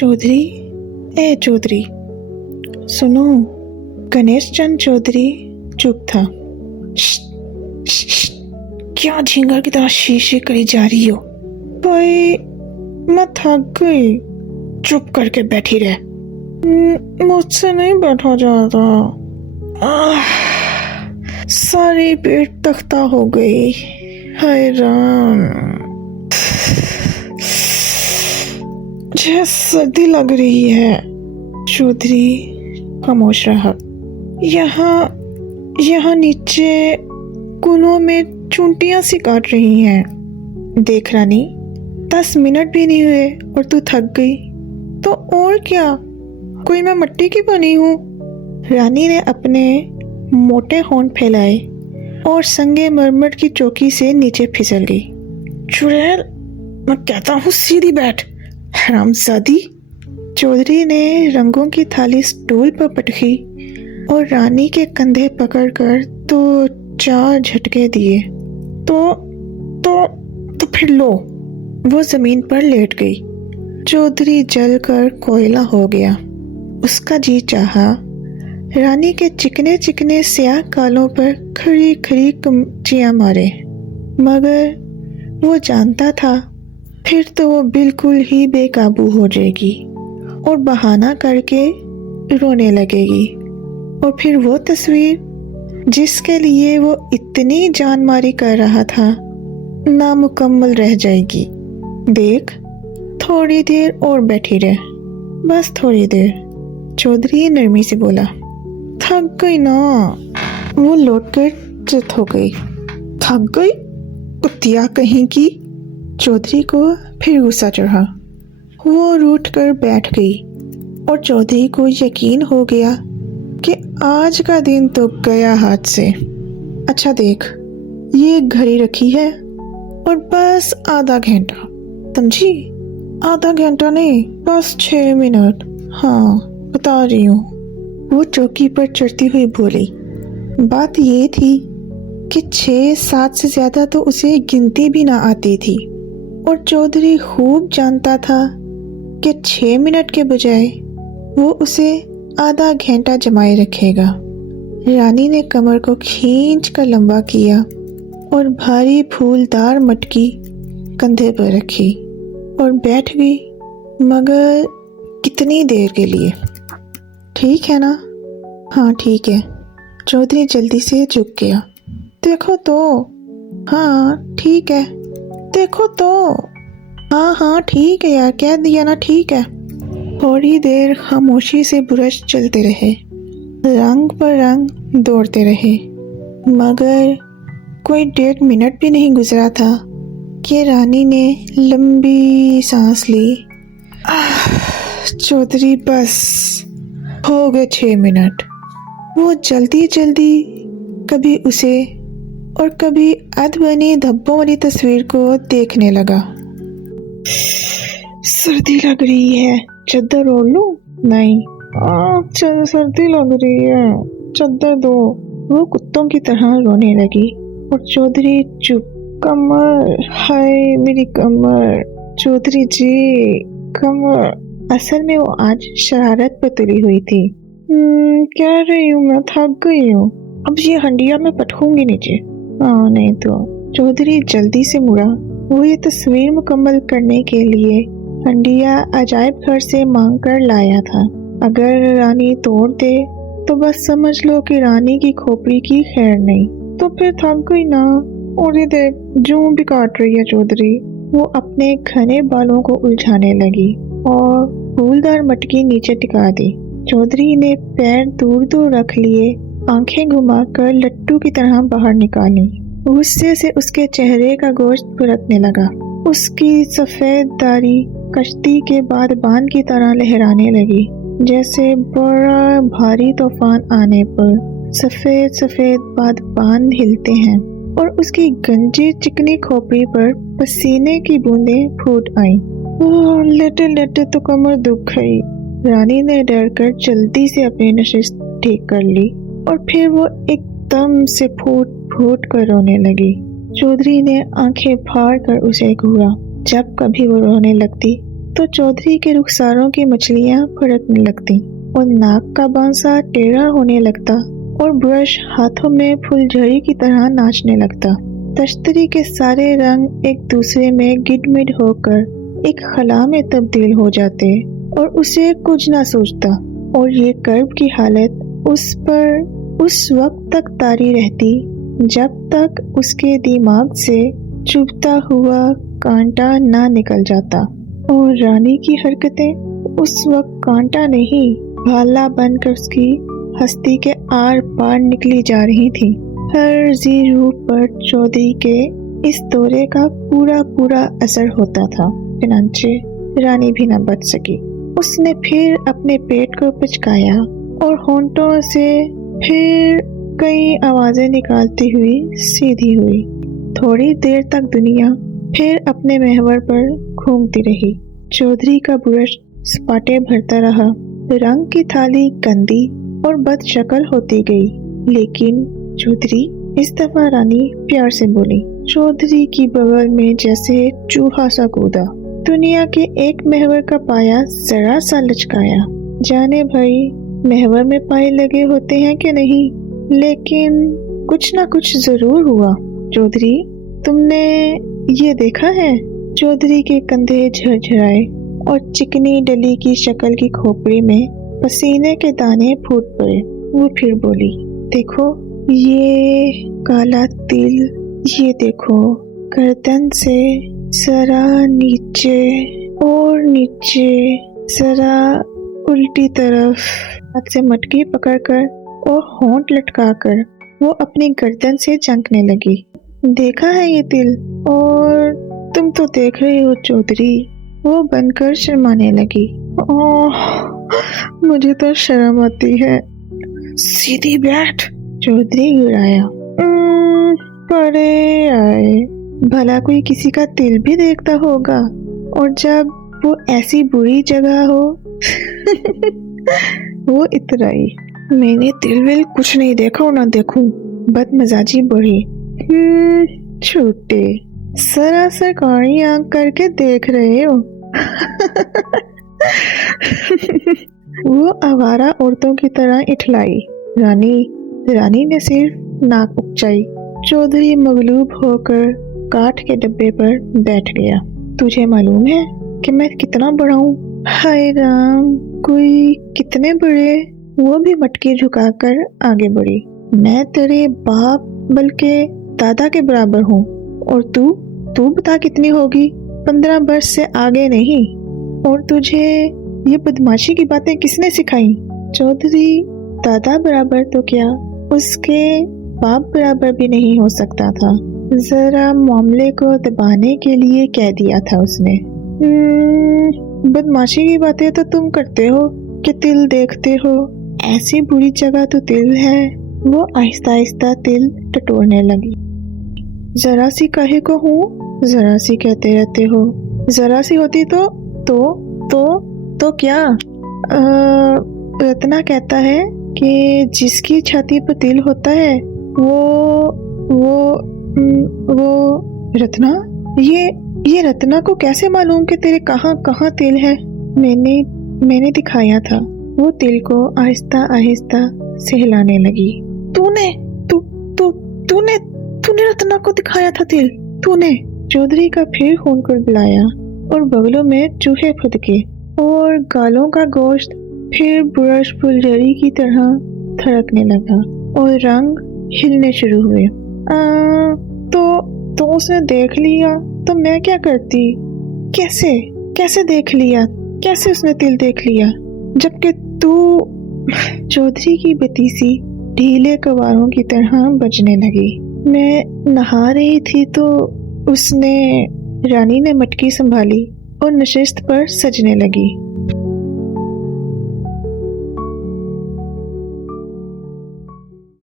चौधरी, ए चौधरी, सुनो। गणेश चंद चौधरी चुप था। क्या झिंगर की तरह शीशे करी जा रही हो? भाई मैं थक गई। चुप करके बैठी रह। मुझसे नहीं बैठा जाता। सारी पेट तख्ता हो गई। हाय राम, मुझे सर्दी लग रही है। चौधरी खामोश रहा। यहाँ नीचे कूलों में चूंटियां सी काट रही हैं। देख रानी, 10 मिनट भी नहीं हुए और तू थक गई। तो और क्या, कोई मैं मिट्टी की बनी हूँ? रानी ने अपने मोटे होंठ फैलाए और संगे मरमर की चौकी से नीचे फिसल गई। चुड़ैल, मैं कहता हूँ सीधी बैठ, हरामजादी। चौधरी ने रंगों की थाली स्टूल पर पटकी और रानी के कंधे पकड़कर तो 4 झटके दिए। तो फिर लो। वो जमीन पर लेट गई। चौधरी जलकर कोयला हो गया। उसका जी चाहा रानी के चिकने चिकने स्याह गालों पर खड़ी खड़ी कमचियां मारे, मगर वो जानता था फिर तो वो बिल्कुल ही बेकाबू हो जाएगी और बहाना करके रोने लगेगी, और फिर वो तस्वीर जिसके लिए वो इतनी जानमारी कर रहा था नामुकम्मल रह जाएगी। देख, थोड़ी देर और बैठी रह, बस थोड़ी देर। चौधरी नरमी से बोला। थक गई ना। वो लौटकर चित हो गई। थक गई? कुत्तिया कहीं की। चौधरी को फिर गुस्सा चढ़ा। वो रूठ कर बैठ गई और चौधरी को यकीन हो गया कि आज का दिन तो गया हाथ से। अच्छा देख, ये घड़ी रखी है और बस आधा घंटा, समझी? आधा घंटा नहीं, बस 6 मिनट। हाँ, बता रही हूँ। वो चौकी पर चढ़ती हुई बोली। बात ये थी कि 6-7 से ज्यादा तो उसे गिनती भी ना आती थी, और चौधरी खूब जानता था कि 6 मिनट के बजाय वो उसे आधा घंटा जमाए रखेगा। रानी ने कमर को खींच कर लंबा किया और भारी फूलदार मटकी कंधे पर रखी और बैठ गई, मगर कितनी देर के लिए? ठीक है ना? हाँ ठीक है। चौधरी जल्दी से झुक गया। देखो तो। हाँ ठीक है। देखो तो। हाँ ठीक है यार, कह दिया ना, ठीक है। थोड़ी देर खामोशी से ब्रश चलते रहे, रंग पर रंग दौड़ते रहे, मगर कोई 1.5 मिनट भी नहीं गुजरा था कि रानी ने लंबी सांस ली। चौधरी, बस हो गए 6 मिनट। वो जल्दी जल्दी कभी उसे और कभी अध बनी धब्बों वाली तस्वीर को देखने लगा। सर्दी लग रही है, चद्दर ओढ़ लूं? नहीं, सर्दी लग रही है, चद्दर दो। वो कुत्तों की तरह रोने लगी और चौधरी चुप। कमर, हाय मेरी कमर। चौधरी जी, कमर। असल में वो आज शरारत पर तुली हुई थी। कह रही हूँ मैं थक गई हूँ, अब ये हंडिया में पटकूंगी नीचे। हाँ नहीं तो। चौधरी जल्दी से मुड़ा। वो ये तस्वीर मुकम्मल करने के लिए हंडिया अजायब घर से मांग कर लाया था। अगर रानी तोड़ दे तो बस समझ लो कि रानी की खोपड़ी की खैर नहीं। तो फिर थक गई ना। और ये देख, जूं भी काट रही है चौधरी। वो अपने घने बालों को उलझाने लगी और फूलदार मटकी नीचे टिका दी। चौधरी ने पैर दूर दूर रख लिए, आंखें घुमाकर लट्टू की तरह बाहर निकाली। गुस्से से उसके चेहरे का गोश्त फुरकने लगा। उसकी सफेद दाढ़ी कश्ती के बादबान की तरह लहराने लगी, जैसे बड़ा भारी तूफान आने पर सफेद सफेद बादबान हिलते हैं। और उसकी गंजी चिकनी खोपड़ी पर पसीने की बूंदें फूट आईं। लेटे लेटे तो कमर दुख गई। रानी ने डरकर जल्दी से अपनी नशिश ठीक कर ली और फिर वो एकदम से फूट फूट कर रोने लगी। चौधरी ने आंखें फाड़ कर उसे घूरा। जब कभी वो रोने लगती तो चौधरी के रुखसारों की मछलियां फड़कने लगती और नाक का बांसा टेढ़ा होने लगता और ब्रश हाथों में फुलझड़ी की तरह नाचने लगता। तश्तरी के सारे रंग एक दूसरे में गिटमिट होकर एक खला में तब्दील हो जाते और उसे कुछ ना सोचता, और ये कर्ब की हालत उस पर उस वक्त तक तारी रहती जब तक उसके दिमाग से चुभता हुआ कांटा ना निकल जाता। और रानी की हरकतें उस वक्त कांटा नहीं, भाला बनकर उसकी हस्ती के आर पार निकली जा रही थी। हर जी रूप पर चौधरी के इस दौरे का पूरा पूरा असर होता था, चुनांचे रानी भी न बच सकी। उसने फिर अपने पेट को पिचकाया और होंठों से फिर कई आवाजें निकालती हुई सीधी हुई। थोड़ी देर तक दुनिया फिर अपने महवर पर घूमती रही। चौधरी का बुरश सपाटे भरता रहा। रंग की थाली गंदी और बदशक्ल होती गई। लेकिन चौधरी, इस दफा रानी प्यार से बोली। चौधरी की बगल में जैसे चूहा सा कूदा। दुनिया के एक महवर का पाया जरा सा लचकाया। जाने भाई महवर में पाए लगे होते हैं कि नहीं, लेकिन कुछ ना कुछ जरूर हुआ। चौधरी, तुमने ये देखा है? चौधरी के कंधे झरझराए और चिकनी डली की शक्ल की खोपड़ी में पसीने के दाने फूट पड़े। वो फिर बोली, देखो ये काला तिल, ये देखो गर्दन से जरा नीचे और नीचे जरा उल्टी तरफ। हाथ से मटकी पकड़कर और होंठ लटकाकर वो अपनी गर्दन से चंकने लगी। देखा है ये तिल? और तुम तो देख रहे हो चौधरी। वो बनकर शर्माने लगी। ओह, मुझे तो शर्म आती है। सीधी बैठ, चौधरी गिराया। परे आए, भला कोई किसी का तिल भी देखता होगा, और जब वो ऐसी बुरी जगह हो। वो इतराई, मैंने तिल विल कुछ नहीं देखा और ना देखूं। बदमजाजी बढ़ी। छोटे, सरासर काड़ी आंख करके देख रहे हो। वो आवारा औरतों की तरह इठलाई। रानी ने सिर्फ नाक उपचाई। चौधरी मगलूब होकर काठ के डब्बे पर बैठ गया। तुझे मालूम है कि मैं कितना बड़ा हूँ? हाय राम, कोई कितने बड़े? वो भी मटकी झुकाकर आगे बढ़ी। मैं तेरे बाप बल्कि दादा के बराबर हूँ। और तू बता कितनी होगी? 15 वर्ष से आगे नहीं। और तुझे ये बदमाशी की बातें किसने सिखाई? चौधरी दादा बराबर तो क्या, उसके बाप बराबर भी नहीं हो सकता था। जरा मामले को दबाने के लिए कह दिया था उसने। बदमाशी की बातें तो तुम करते हो कि तिल देखते हो। ऐसी बुरी जगह तो तिल है। वो आहिस्ता आहिस्ता तिल टटोलने लगी। जरा सी काहे को हूँ, जरा सी कहते रहते हो। जरा सी होती तो क्या? रत्ना कहता है कि जिसकी छाती पर तिल होता है वो रत्ना? ये रत्ना को कैसे मालूम कि तेरे कहाँ तिल है? मैंने दिखाया था। वो तिल को आहिस्ता आहिस्ता सहलाने लगी। तूने रत्ना को दिखाया था तिल? तूने? चौधरी का फिर खून कर बुलाया और बगलों में चूहे फुदके और गालों का गोश्त फिर बुरश फुलझड़ी की तरह थड़कने लगा और रंग हिलने शुरू हुए। तो उसने देख लिया तो मैं क्या करती? कैसे देख लिया? कैसे उसने तिल देख लिया जबकि तू? चौधरी की बतीसी ढीले कवारों की तरह बजने लगी। मैं नहा रही थी तो रानी ने मटकी संभाली और नशिस्त पर सजने लगी।